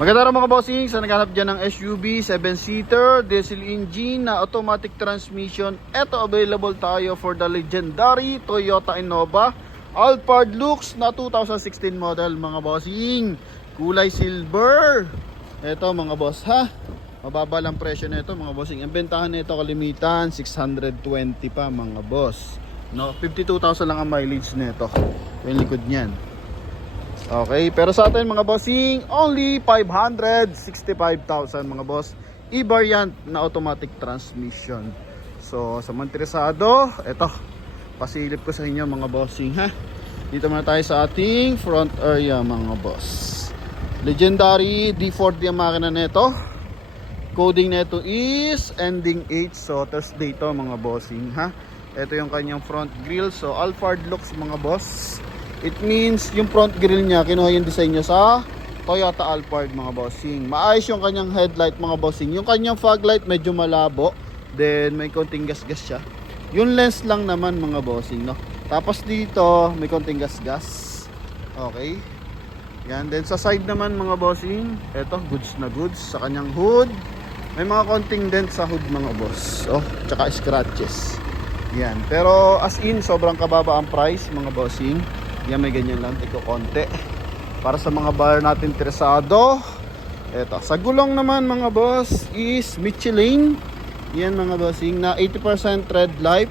Magandang mga bossing, sa naghanap dyan ng SUV 7-seater, diesel engine na automatic transmission. Ito available tayo for the legendary Toyota Innova Alphard Lux na 2016 model mga bossing. Kulay silver. Ito mga boss ha. Mababa lang presyo nito mga bossing. Ang bentahan nito kalimitan 620 pa mga boss. No, 52,000 lang ang mileage nito. Yung likod niyan. Okay, pero sa atin mga bossing, only 565,000 mga boss. E-variant na automatic transmission. So, sa mga interesado, eto, pasilip ko sa inyo mga bossing ha. Dito muna tayo sa ating front area mga boss. Legendary D40 ang makina nito. Coding nito is ending 8. So, Thursday to mga bossing ha. Ito yung kanyang front grille. So, Alphard Lux mga boss. It means yung front grille niya, kinuha yung design niya sa Toyota Alphard mga bossing. Maayos yung kanyang headlight mga bossing. Yung kanyang fog light medyo malabo. Then may konting gas-gas siya. Yung lens lang naman mga bossing, no? Tapos dito may konting gas-gas. Okay. Yan. Then sa side naman mga bossing, eto goods na goods. Sa kanyang hood, may mga konting dent sa hood mga boss. Oh, tsaka scratches. Yan. Pero as in, sobrang kababa ang price mga bossing. Yan, may ganyan lang, tiko konti. Para sa mga buyer natin interesado. Eto, sa gulong naman mga boss is Michelin. Yan mga bossing na 80% red light.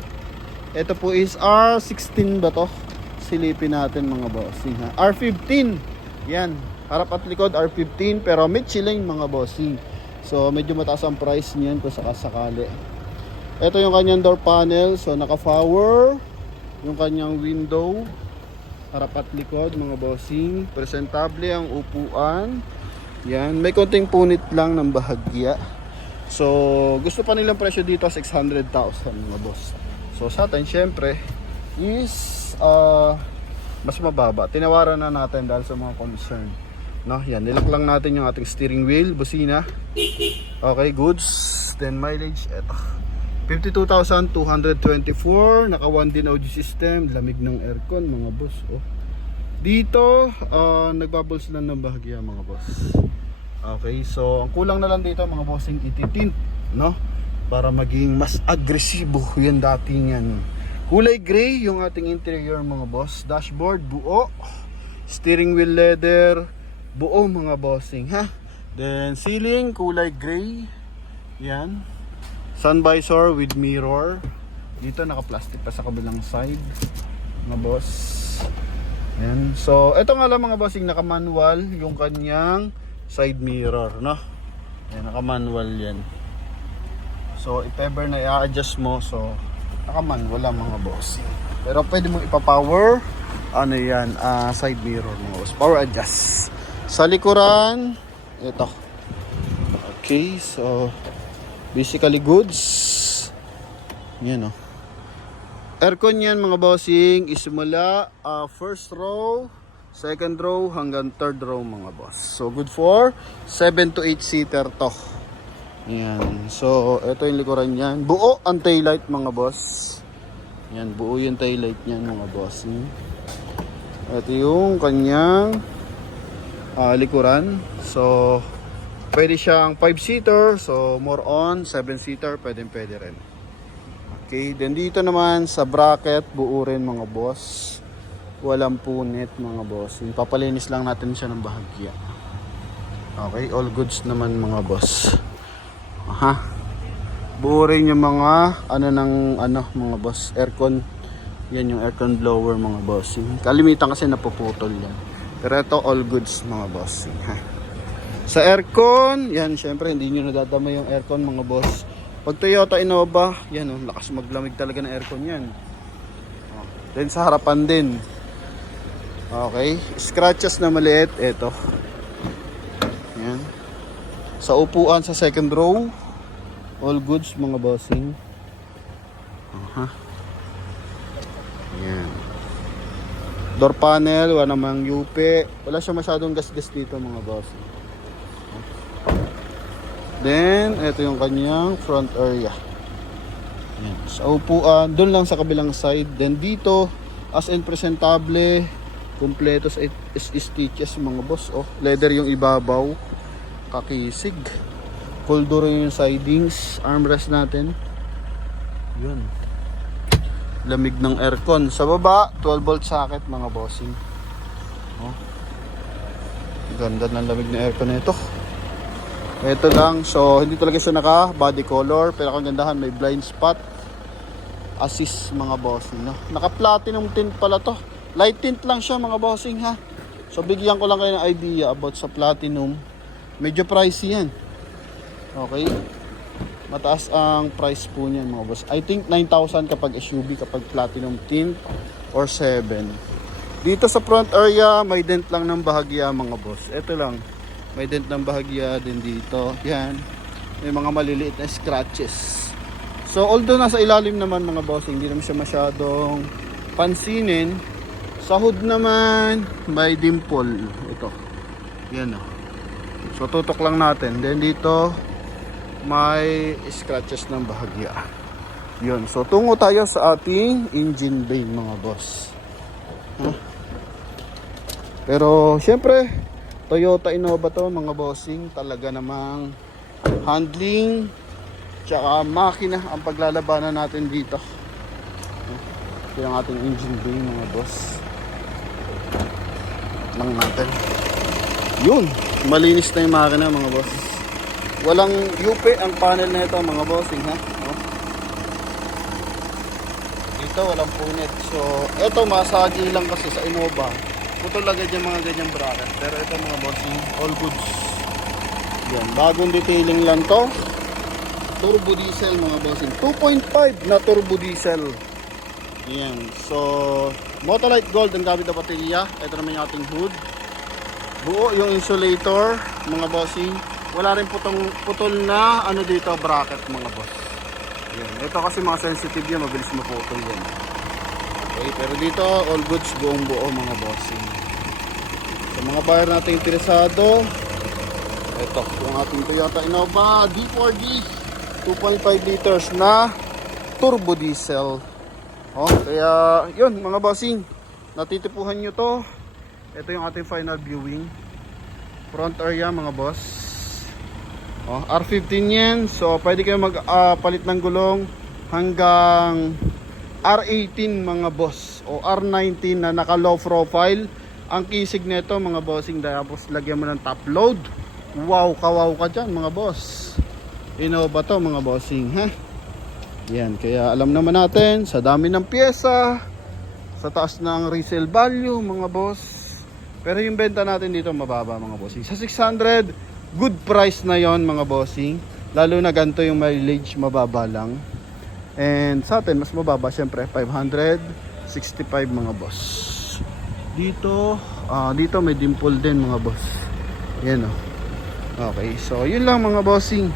Ito po is R16 ba to? Silipin natin mga bossing ha. R15. Yan, harap at likod R15 pero Michelin mga bossing. So medyo mataas ang price niyan kung sakasakali. Ito yung kanyang door panel. So naka-power. Yung kanyang window. Harap at likod mga bossing. Presentable ang upuan. Yan, may konting punit lang ng bahagya. So gusto pa nilang presyo dito 600,000 mga boss. So sa atin syempre is mas mababa. Tinawaran na natin dahil sa mga concern. No, yan, nilak lang natin yung ating steering wheel, busina. Okay, goods. Then mileage, eto 52,224. Naka 1 din audio system. Lamig ng aircon mga boss. Oh. Dito nagbubbles lang ng bahagya mga boss. Okay, so ang kulang na lang dito mga bossing ititint, no? Para maging mas agresibo yan dating yan. Kulay gray yung ating interior mga boss. Dashboard buo. Steering wheel leather buo mga bossing ha. Then ceiling kulay gray. Yan. Sun visor with mirror. Dito naka-plastic pa sa kabilang side mga boss. Ayan. So ito nga lang mga bossing, naka-manual yung kanyang side mirror, no? Ayan, naka-manual yan. So if ever na i-adjust mo, so naka-manual lang mga bossing. Pero pwede mong ipa-power ano yan, side mirror mga boss. Power adjust. Sa likuran, ito. Okay, so basically goods. Yan o. Aircon yan mga bossing is mula first row, second row hanggang third row mga boss. So good for 7 to 8 seater to. Yan. So ito yung likuran yan. Buo ang taillight mga boss. Yan, buo yung taillight niyan mga bossing. Ito yung kanyang likuran. So pwede siyang 5-seater, so more on 7-seater, pwede rin. Okay, then dito naman sa bracket, buo rin mga boss. Walang punit mga boss. Papalinis lang natin siya ng bahagya. Okay, all goods naman mga boss. Aha. Buo rin yung mga mga boss, aircon. Yan yung aircon blower mga boss. Kalimitan kasi napuputol yan. Pero ito all goods mga boss. Ha. Sa aircon, yan syempre hindi nyo nadadama yung aircon mga boss. Pag Toyota Innova, yan oh, lakas maglamig talaga ng aircon yan. Oh. Then sa harapan din. Okay, scratches na maliit, eto. Yan. Sa upuan sa second row, all goods mga bossing. Yan. Door panel, wala namang yupe. Wala siya masyadong gas-gas dito mga bossing. Then, ito yung kanyang front area. Yan. Sa upuan, doon lang sa kabilang side. Then dito, as in presentable, kumpleto sa stitches mga boss. Oh, leather yung ibabaw. kakisig. Kuldo rin yung sidings, armrest natin. Yun. Lamig ng aircon. Sa baba, 12 volt socket mga bossing. Oh. Ganda ng lamig ng aircon nito. Ito lang, so hindi talaga siya naka body color, pero ang gandahan may blind spot assist mga bossing, no? Naka platinum tint pala to. Light tint lang siya mga bossing, ha. So bigyan ko lang kayo ng idea about sa platinum. Medyo pricey yan. Okay. Mataas ang price po niyan mga boss. I think 9,000 kapag SUV, kapag platinum tint, or 7. Dito sa front area may dent lang ng bahagya mga boss. Ito lang, may dent ng bahagya din dito. Yan. May mga maliliit na scratches. So although nasa ilalim naman mga boss, hindi naman siya masyadong pansinin. Sa hood naman may dimple. Ito. Yan o. So tutok lang natin. Then dito may scratches ng bahagya. Yun. So tungo tayo sa ating engine bay mga boss. Huh? Pero syempre Toyota Innova to mga bossing. Talaga namang handling tsaka makina ang paglalabanan natin dito. Ito yung ating engine bay mga boss. Lang natin. Yun. Malinis na yung makina mga boss. Walang yupe ang panel na ito mga bossing, ha. No? Dito walang punit. So ito masagi lang kasi sa Innova. Putol agad yung mga ganyang bracket. Pero ito mga bossing, all goods. Yan, bagong detailing lang to. Turbo diesel mga bossing, 2.5 na turbo diesel. Yan, so Motolite Gold ang gamit na baterya. Ito naman yung ating hood. Buo yung insulator mga bossing. Wala rin putol na ano dito bracket mga boss. Yan. Ito kasi mga sensitive yan, mabilis maputol yan. Okay, pero dito all goods, buong buo mga bossing. Sa mga buyer natin interesado, ito yung ating Toyota Innova D4D 2.5 liters na turbo diesel. Oh, kaya yun mga bossing, natitipuhan nyo to. Ito yung ating final viewing. Front area mga boss. Oh, R15 yan. So pwede kayo magpalit ng gulong hanggang R18 mga boss. O R19 na naka low profile. Ang kisig nito mga bossing, tapos lagyan mo ng top load. Wow, kawaw ka dyan mga boss. Innova to mga bossing, ha? Yan, kaya alam naman natin sa dami ng pyesa, sa taas ng resale value mga boss. Pero yung benta natin dito mababa mga bossing. Sa 600, good price na yon mga bossing. Lalo na ganito yung mileage, mababa lang. And sa atin mas mababa syempre, 565 mga boss. Dito, dito may dimple din mga boss. Yan o. Okay, so yun lang mga bossing.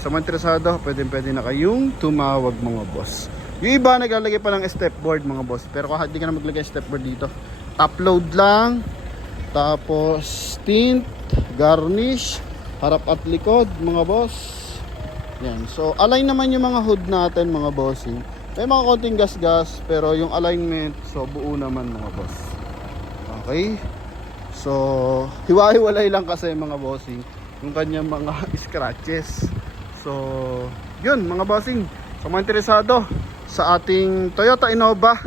Sa mga interesado, pwede na kayong tumawag mga boss. Yung iba naglalagay pa ng stepboard mga boss, pero kahit di ka na maglagay stepboard dito, top load lang, tapos tint, garnish, harap at likod mga boss. Yan, so align naman yung mga hood natin mga bossing. May mga konting gas-gas, pero yung alignment, so buo naman mga boss. Okay, so hiwa-hiwalay lang kasi mga bossing yung kanyang mga scratches. So yun mga bossing, sa mga interesado sa ating Toyota Innova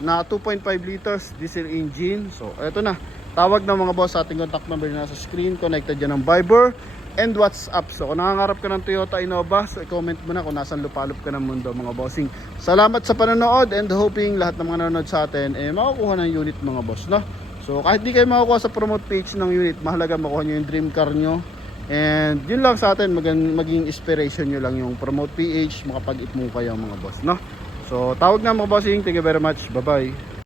na 2.5 liters diesel engine, so eto na, tawag na mga boss sa ating contact number na nasa screen. Connected dyan ng Viber and WhatsApp. So kung nangangarap ka ng Toyota Innova, so i-comment mo na kung nasan lupalop ka ng mundo mga bossing. Salamat sa panonood and hoping lahat ng mga nanonood sa atin makukuha ng unit mga boss, no? So kahit di kayo makukuha sa promote page ng unit, mahalaga makuha nyo yung dream car nyo. And yun lang sa atin, maging inspiration nyo lang yung promote PH, makapag-ip mo kayo mga boss, no? So tawag na mga bossing, thank you very much, bye bye.